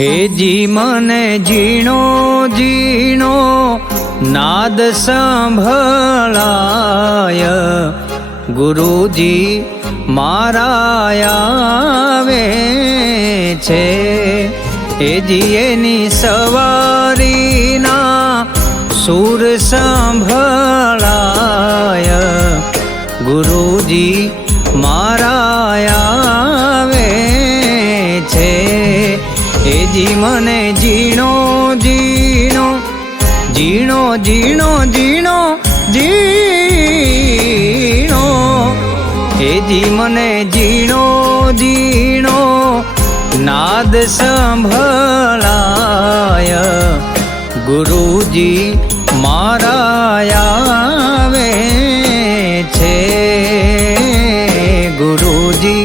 हे जी मने जीणो जीणो नाद संभळाय गुरुजी मारा आवे छे। हे जी एनी सवारीना सूर संभळाय गुरुजी मारा आवे छे। हे जी मने जीणो जीणो जीणो जीणो जीणो जीणो हे जी मने जीणो जीणो नाद संभळाय गुरुजी मारा आवे छे। गुरुजी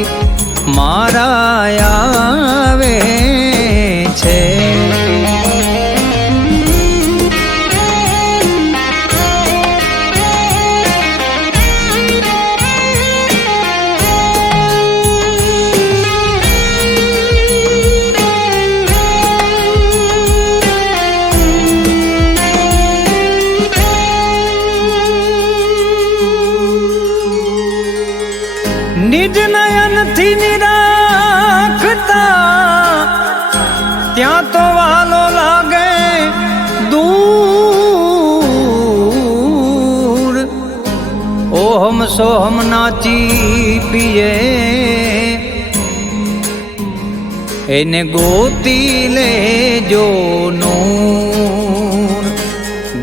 मारा आवे छे। निज नयन थी निराखता त्या तो वालो लागे दूर। ओहम सोहम नाची पिए एने गोती ले जो नूर।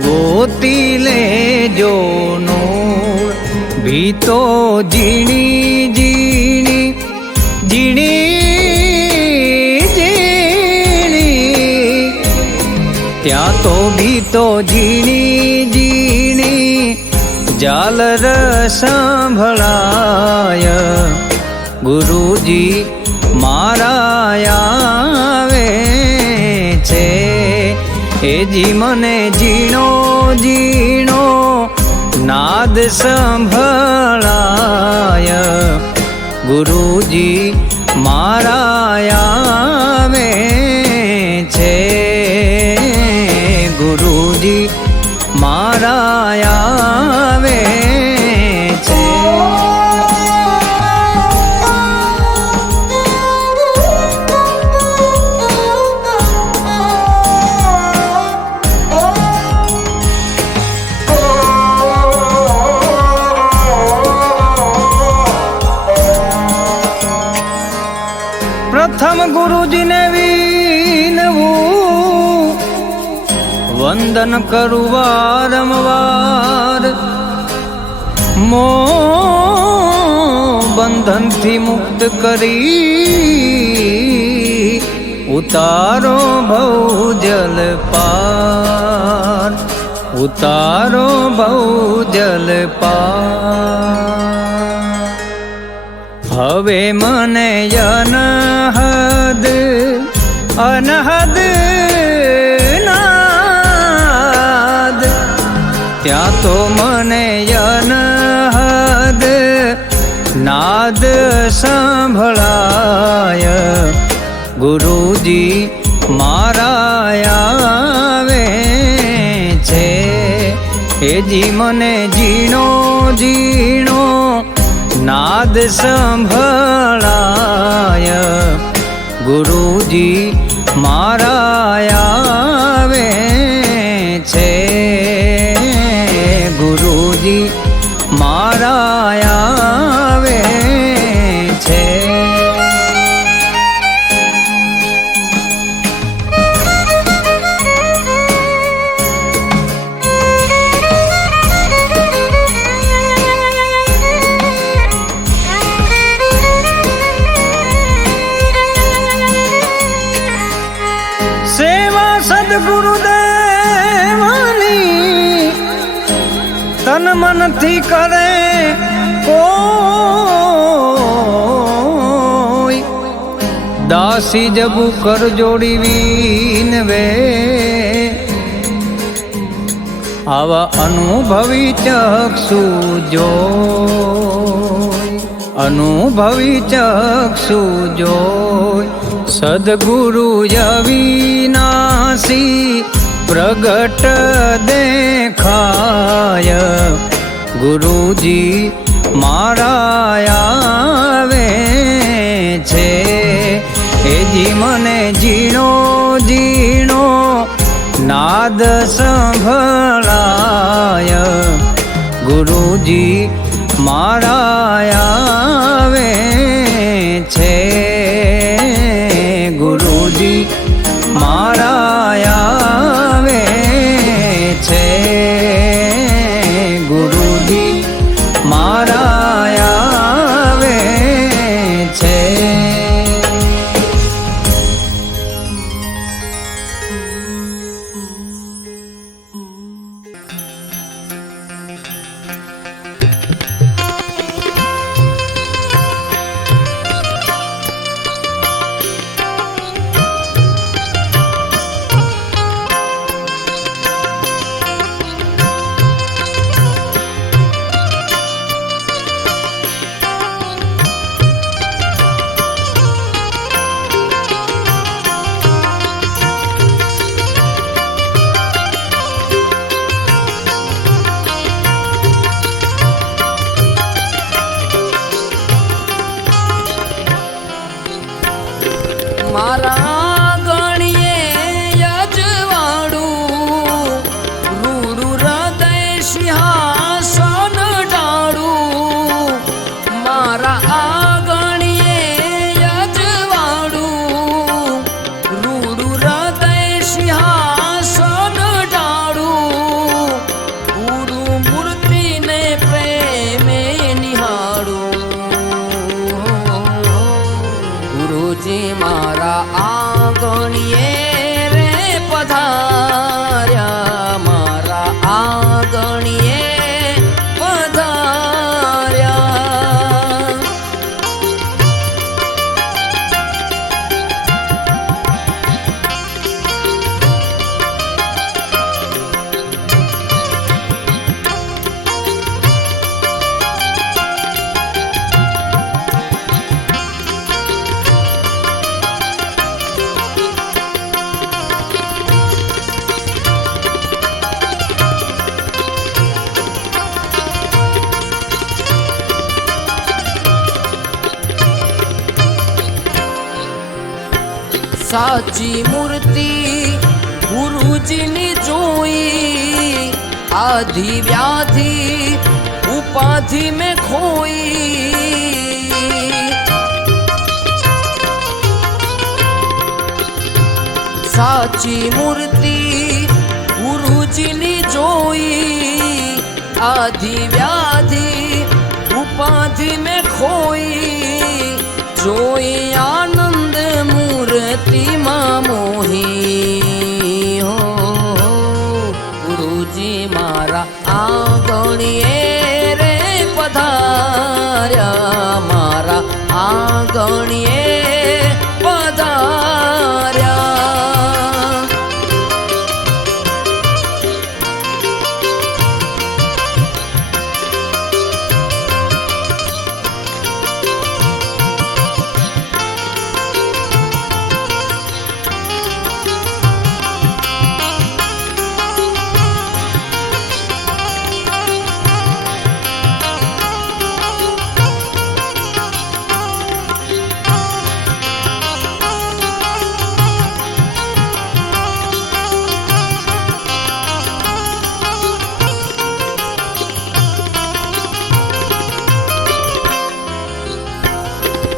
गोती ले जो नूर भी तो जीणी जीणी जीणी जीणी त्या तो भी तो जीणी जीणी जालर संभळाय गुरुजी मारा आवे छे। हे जी मने जीणो जीणो नाद संभळाय गुरुजी मारा आवे छे। गुरुजी मारा आवे छे। प्रथम गुरुजी ने वीनवू वंदन करू वारंवार। मोह बंधन थी मुक्त करी उतारो भवजल पार। उतारो भवजल पार। हवे मने अनहद अनहद नाद त्या तो मने अनहद नाद संभळाय गुरुजी मारा आवे छे। हे जी मने जीणो जीणो नाद संभळाय गुरुजी मारा आवे छे। गुरुजी मारा आवे छे। सदगुरुदेव નથી કરે કોઈ, દાસી જબુ કર જોડી વિનવે, આવા અનુભવી ચક્ષુ જોઈ, અનુભવી ચક્ષુ જોઈ, સદગુરુ અવિનાશી પ્રગટ દેખાય, ગુરુજી મારા આવે છે, એજી મને ઝીણો ઝીણો નાદ સંભળાય, ગુરુજી મારા આવે છે, ગુરુજી મારા આવે છે, ગુરુજી મારા આવે છે. મારા ગણીએ યજવાડું, રૂડું હૃદય સિંહાસન ડાળું, મારા ગણીએ યજવાડું, રૂડું હૃદય સિંહાસન ડાળું, ગુરુ મૂર્તિને પ્રેમે નિહાળું, ગુરુજી મારા આંગણીએ રે પધાર્યા, મારા આંગણીએ પધાર્યા. સાચી મૂર્તિ ગુરુજીની જોઈ, આધિ વ્યાધિ ઉપાધિ મેં ખોઈ, સાચી મૂર્તિ ગુરુજીની જોઈ, આધિ વ્યાધિ ઉપાધિ મેં ખોઈ, જોઈ આનંદ મૂર્તિમાં મોહી, હો ગુરુજી મારા આંગણીએ રે પધાર્યા, મારા આંગણીએ પધાર્યા.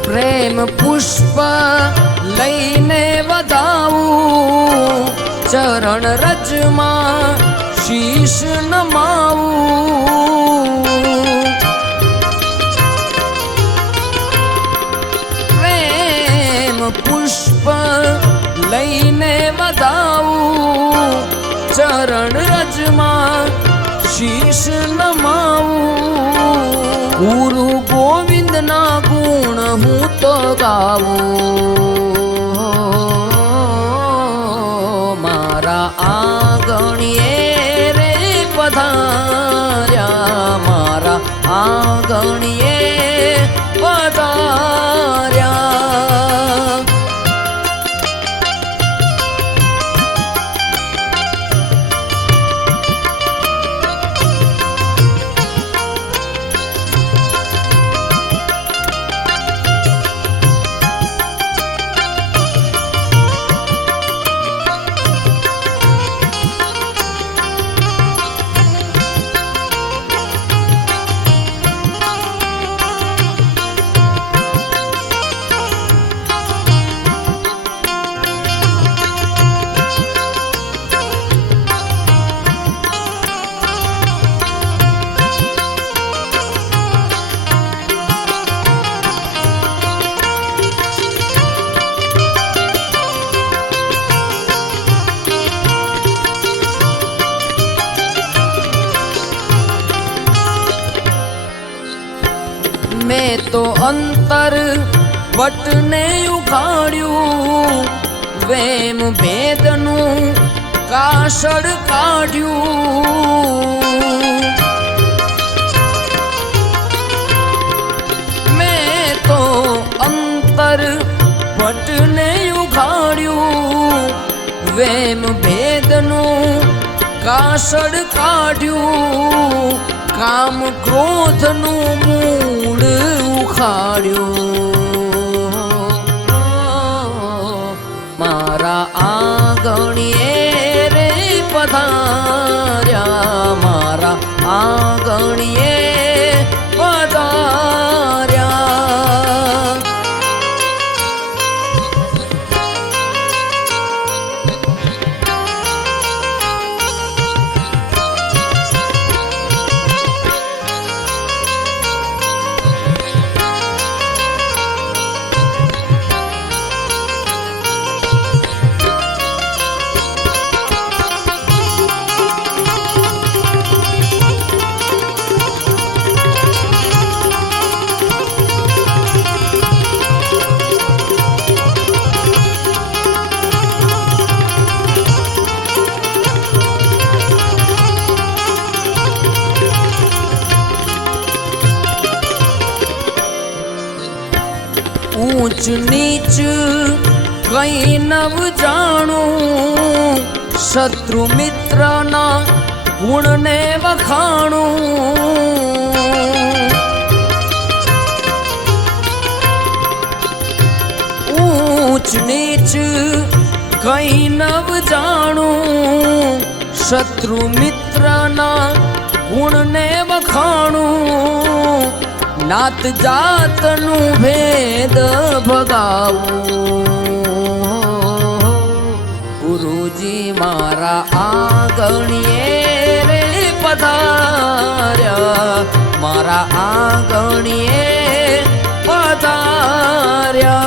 પ્રેમ પુષ્પ લઈને વધાવું, ચરણ રજમાં શીશ નમાવું, પ્રેમ પુષ્પ લઈને વધાવું, ચરણ રજમાં શીશ નમાવું ગુરુ ગોવિંદના ગુણ હું તો ગાવું મારા આંગણીએ રે પધાર્યા મારા આંગણીએ પધાર્યા મેં તો અંતર વટને ઉઘાડ્યું વેમ ભેદનું કાસળ કાઢ્યું મેં તો અંતર વટને ઉઘાડ્યું વેમ ભેદનું કાસળ કાઢ્યું કામ ક્રોધનું મૂળ ઉખાડ્યું મારા આંગણીએ રે પધાર્યા મારા આંગણીએ પધાર્યા ઊંચ નીચ કઈ નવ જાણું શત્રુ મિત્રના ગુણને વખાણું ઊંચ નીચ કઈ નવ જાણું શત્રુ મિત્રના ગુણને વખાણું નાત જાતનું ભેદ ભગાવું ગુરુજી મારા આંગણીએ રે પધાર્યા મારા આંગણીએ પધાર્યા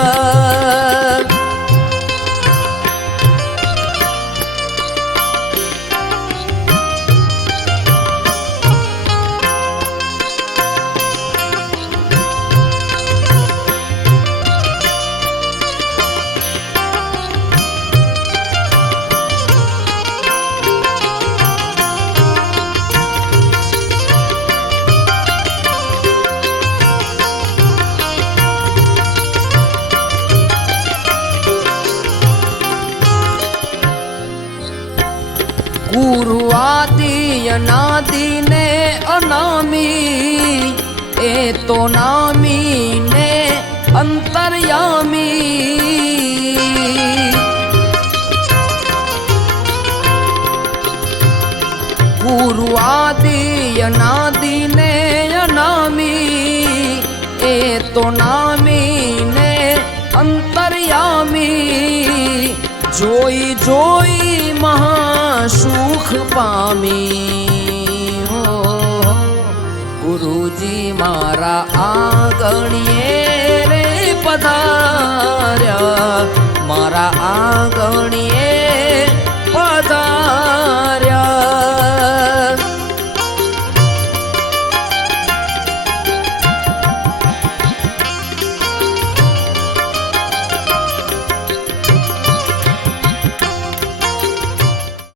ગુરુ આદિ અનાદિ ને અનામી એ તો નામી ને અંતર્યામી ગુરુ આદિ અનાદિ ને અનામી એ તો નામી ને અંતર્યામી જોઈ જોઈ મહાસુખ પામી હો ગુરુજી મારા આંગણીએ રે પધાર્યા મારા આંગણીએ